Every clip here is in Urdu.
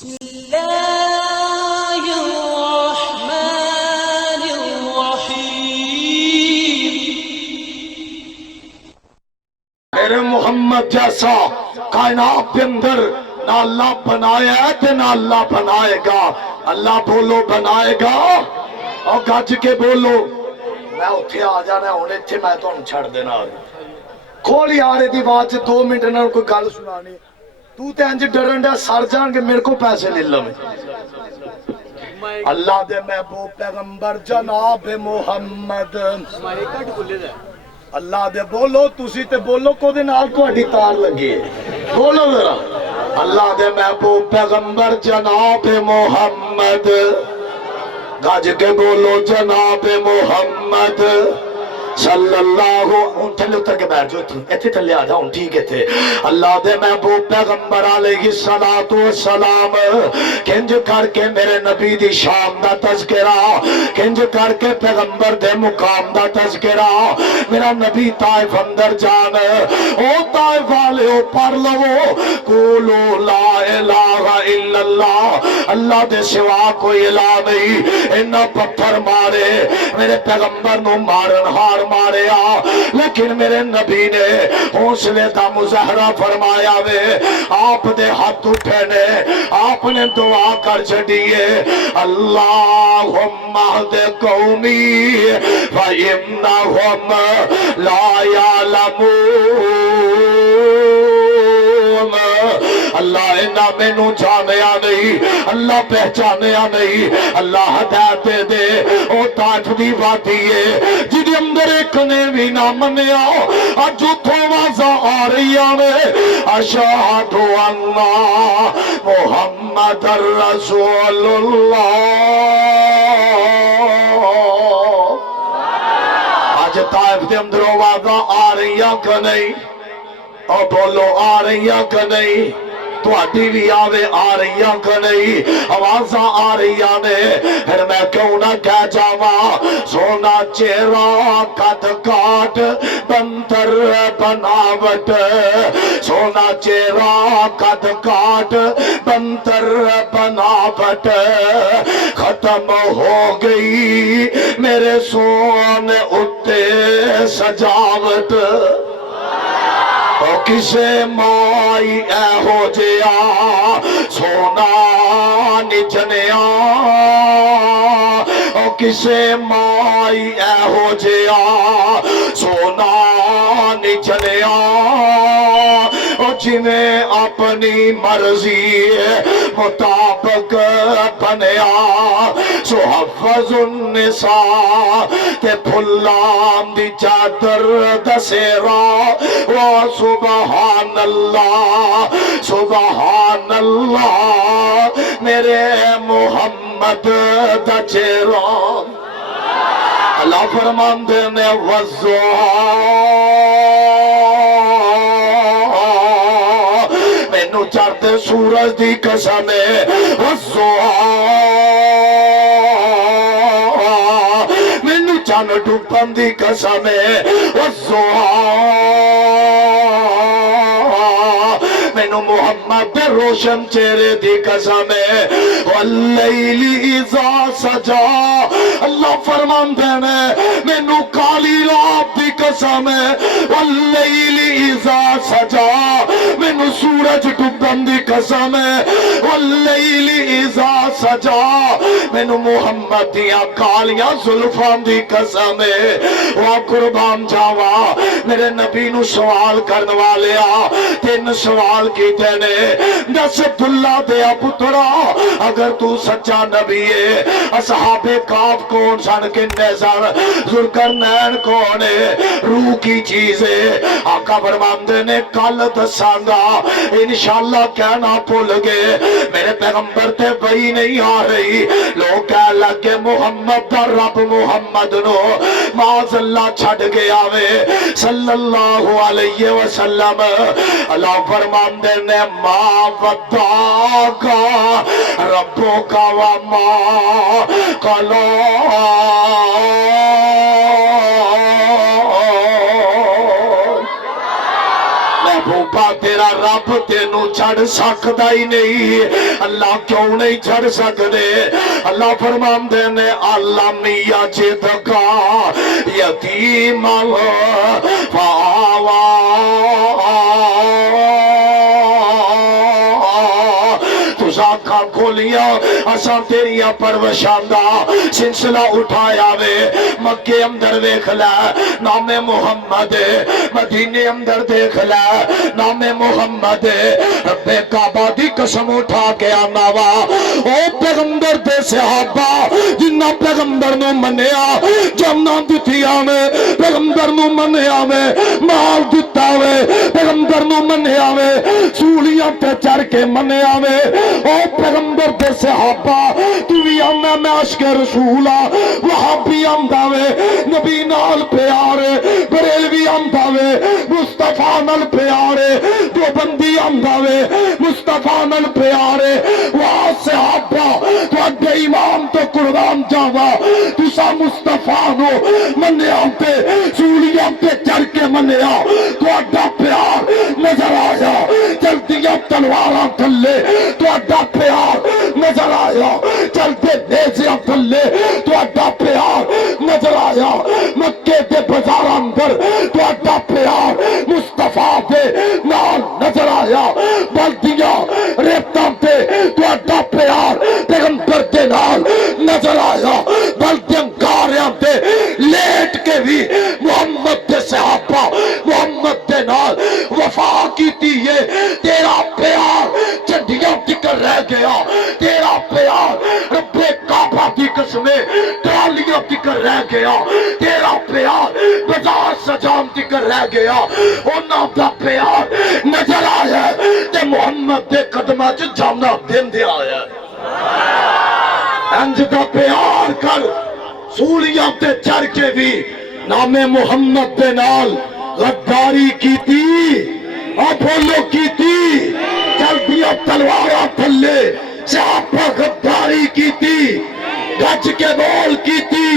بسم الله الرحمن الرحيم. میرے محمد جیسا کائنات کے اندر نہ اللہ بنایا ہے تے نہ اللہ بنائے گا. اللہ بولو بنائے گا اور گج کے بولو. میں اتھے آ جانا ہوں اتھے میں تو ان چھڑ دینا. کھولی آ رہی دی بات 2 منٹ انہوں کوئی گل سنانی. تو تے انج ڈرن دا سر جان کے میرے کو پیسے لے لو. اللہ دے محبوب پیغمبر جناب محمد اللہ دے بولو تسی تے بولو کو دے نال تہاڈی تار لگی ہے. بولو ذرا اللہ دے محبوب پیغمبر جناب محمد. گج کے بولو جناب محمد صلی اللہ ہوں تھلے اتر کے بیٹھ جو ایتھے تھلے آ جاؤں ٹھیک ہے تھے. اللہ دے محبوب پیغمبر علیہ السلام کنج کر کے میرے نبی دی شان دا تذکرہ, کنج کر کے پیغمبر دے مقام دا تذکرہ. میرا نبی طائف اندر جان او طائف والے او پڑھ لو قولو لا الہ الا اللہ, اللہ دے سوا کوئی الہ نہیں. انہاں پتھر مارے میرے پیغمبر نو مارن ہار مارے لیکن میرے نبی نے حوصلے دا مظاہرہ فرمایا وے. آپ دے ہاتھ اٹھے نے آپ نے دعا کر چھڑیے اللہم اہد قومی فَإِنَّهُمْ لَا يَعْلَمُونَ. اللہ انہا میں نو جانیا نہیں, اللہ پہچانیا نہیں. اللہ ہدایت دے او طائف دی وادی ہے جدی اندر ایک نے بھی نہ منیا. اج اتھوں آواز آ رہی ہے اشہد ان محمد رسول اللہ. آج طائف دے اندر آواز آ رہی ہے کہ نہیں؟ اور بولو آ رہی ہے کہ نہیں؟ تو آٹی بھی آوے آ رہی ہے کہ نہیں؟ آوازاں آ رہی ہے. پھر میں کیوں نہ کہہ جاوا سونا چہرہ کد کاٹ بنتر بناوٹ, سونا چہرہ کد کاٹ بنتر بناوٹ. ختم ہو گئی میرے سونے اٹھے سجاوٹ. او کسے مائی اے ہو جیا سونا نچنیا, او کسے مائی اے ہو جیا سونا نچنیا. او جنہیں اپنی مرضی مطابق بنیا سو حفظ النساء تے پھلام دی چادر دسیرا. سبحان اللہ سبحان اللہ میرے محمد دا چہرہ. اللہ فرماندے نے والضحیٰ مینوں چڑھتے سورج دی قسم والضحیٰ مینوں چن ڈوبن دی قسم مینوں محمد دے روشن چہرے دی قسم واللیل اذا سجا. اللہ فرماندے نے مینوں کالی رات دی قسم واللیل اذا سجا, مینوں سورج ڈوبن دی قسم واللیل اذا سجا, مینوں محمد دیاں کالیاں زلفاں دی قسم. وہ قربان جاوا میرے نبی نو سوال کرن والے 3 سوال کیتے نے. دس عبداللہ دے پترا اگر تو سچا نبی ہے اصحاب کاف کون سن کنے سن ذوالقرنین کون ہے روح کی چیز ہے. آقا فرماندے نے کل دسانگا انشاءاللہ کہنا بھول گئے میرے پیغمبر تے وہی نہیں آ رہی. لوگ کہہ لگے محمد دا رب محمد نو معاذ اللہ چھڑ گیا وے صلی اللہ علیہ وسلم. اللہ فرماندے نے ما وداکا ربو کا وما قلا. محبوبہ تیرا رب تینوں چھڑ سکدا ہی نہیں. اللہ کیوں نہیں چھڑ سکدے؟ اللہ فرماندے نے علم یجدکا یتیما فآوا. آنکھاں کھولیا اساں تیریاں پروشاندہ سلسلہ اٹھایا وے. مکے اندر دیکھ لے نام محمد، مدینے اندر دیکھ لے نام محمد. رب کعبہ دی قسم اٹھا کے آنا وا او پیغمبر دے صحابہ جنہ پیغمبر نو منیا جنہ دتیا میں پیغمبر نو منیا میں مال دتا وے پیغمبر نو منیا وے سولیاں تے چڑھ کے منیا وے او پیغمبر دے صحابہ. تو بھی آنا میں عشق رسولہ وہابی آمدہ وے نبی نال پیارے بریلوی آمدہ وے مصطفیٰ نال پیارے دیوبندی آمدہ وے مصطفیٰ نال پیارے. وہاں صحابہ تو اڈے امام تو قربان جاوا تسا مصطفیٰ نو منیا تے سولیاں تے چڑھ کے منیا تو اڈا پیار نظر آیا. جلدیاں تلواراں تھلے تو اڈا پیار نظر آیا. چلتے نیزیاں تھلے تو اڈا پیار نظر آیا. مکے دے بازار اندر تو اڈا پیار مصطفیٰ دے نال نظر آیا. بلدیاں ریتاں تے تو اڈا پیار پیغمبر دے نال نظر آیا. بلدیاں گاریاں تے لیٹ کے بھی محمد دے صحابہ محمد دے نال وفا کیتی ہے. تیرا پیار چڈیاں تکر رہ گیا. تیرا پیار رب کعبہ کی قسمیں ٹرالیاں تکر رہ گیا. تیرا پیار بازار سجام تکر رہ گیا. انہاں دا پیار نظر آیا تے محمد دے قدمہ چ جانا دین دے آیا. انج دا پیار کر سولیاں تے چڑھ کے بھی نام محمد دے نال غداری کیتی اور بولو کیتی. جلدیاں تلواراں تھلے صحابہ غداری کیتی گج کے بول کیتی.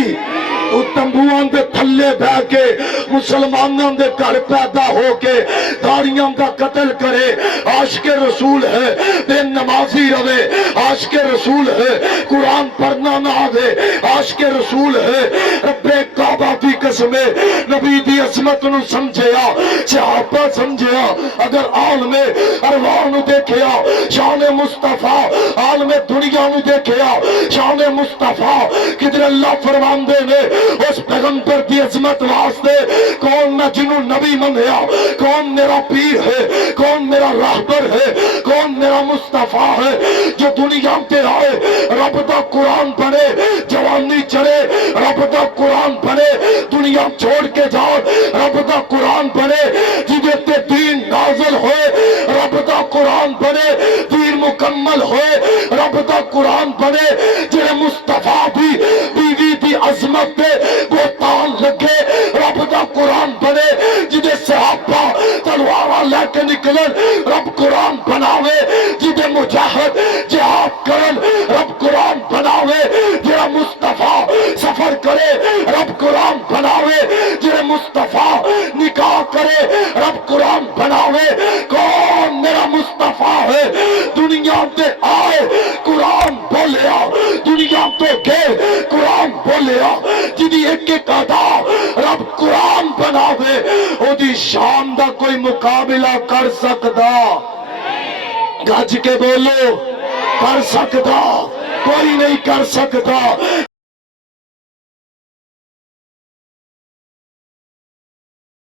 تو تمبوان دے تھلے بہ کے مسلمانوں دے گھر پیدا ہو کے داڑیاں دا قتل کرے. عاشق رسول ہے بے نمازی روے. عاشق رسول ہے قرآن پڑھنا نہ آوے. عاشق رسول ہے رب کعبہ دی قسمیں نبی دی عظمت نو سمجھیا صحابہ سمجھیا. اگر عالم ارواح نو دیکھیا شان مصطفیٰ عالم دنیا نو دیکھیا شان مصطفیٰ کدھر اللہ فرماندے نے اس پیغمبر دی عظمت واسطے کون نہ جنوں نبی منیا کون میرا پیر ہے کون میرا راہبر ہے کون میرا مصطفیٰ ہے جو دنیا کے آئے رب دا قرآن پڑھے جوانی چڑھے رب دا قرآن پڑھے دنیا چھوڑ کے جاؤ رب دا قرآن پڑھے جدے تے دین نازل ہوئے رب دا قرآن پڑھے دین مکمل ہوئے رب دا قرآن پڑھے جنہیں مصطفیٰ بھی بیوی دی عظمت پہ بہتان لگے رب دا قرآن پڑھے جدے صحابہ تلوارہ لے کے نکلن رب قرآن بناوے جدے مجاہد جہاد کرن رب قرآن بناوے جدے مصطفیٰ سفر کرے رب قرآن بناوے جدے مصطفیٰ نکاح کرے رب قرآن بناوے. کون میرا مصطفیٰ ہے دنیا تے آئے قرآن بولیا دنیا تو گئے قرآن بولیا جدی ایک ایک ادا رب قرآن بناوے او دی شان دا کوئی مقابلہ کر سکدا گج کے بولو کر سکدا کوئی نہیں کر سکتا.